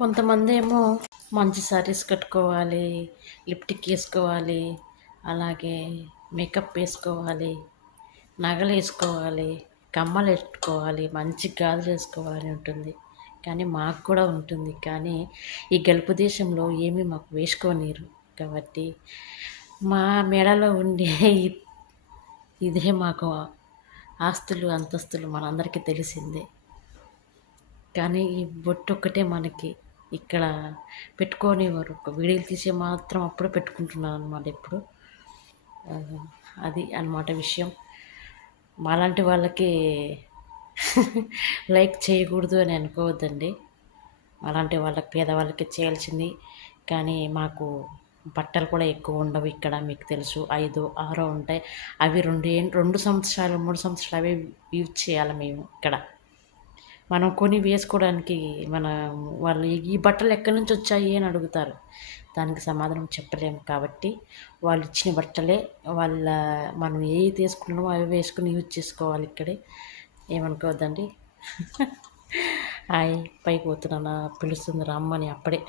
కొంతమంది ఏమో మంచి శారీస్ కట్టుకోవాలి, లిప్టిక్ వేసుకోవాలి, అలాగే మేకప్ వేసుకోవాలి, నగలు వేసుకోవాలి, కమ్మలు పెట్టుకోవాలి, మంచి గాజులు వేసుకోవాలి ఉంటుంది. కానీ మాకు కూడా ఉంటుంది. కానీ ఈ గల్పు దేశంలో ఏమీ మాకు వేసుకోనిరు. కాబట్టి మా మెడలో ఉండే ఇదే మాకు ఆస్తులు అంతస్తులు మనందరికీ తెలిసిందే. కానీ ఈ బొట్టు ఒక్కటే మనకి ఇక్కడ పెట్టుకోనివ్వరు. ఒక వీడియోలు తీసే మాత్రం అప్పుడు పెట్టుకుంటున్నాను అనమాట ఇప్పుడు. ఆ, అది అన్నమాట విషయం. మాలాంటి వాళ్ళకి లైక్ చేయకూడదు అని అనుకోవద్దండి. అలాంటి వాళ్ళకి పేదవాళ్ళకి చేయాల్సింది. కానీ మాకు బట్టలు కూడా ఎక్కువ ఉండవు ఇక్కడ, మీకు తెలుసు. 5, 6 ఉంటాయి. అవి 2 సంవత్సరాలు 3 సంవత్సరాలు అవే యూజ్ చేయాలి మేము ఇక్కడ. మనం కొని వేసుకోవడానికి మన వాళ్ళు ఈ బట్టలు ఎక్కడి నుంచి వచ్చాయి అని అడుగుతారు. దానికి సమాధానం చెప్పలేము. కాబట్టి వాళ్ళు ఇచ్చిన బట్టలే మనం ఏవి తీసుకున్నామో అవి వేసుకుని యూజ్ చేసుకోవాలి ఇక్కడే. ఏమనుకోవద్దండి. హాయ్, పైకి పోతున్నానా, పిలుస్తుంది రమ్మని అప్పుడే.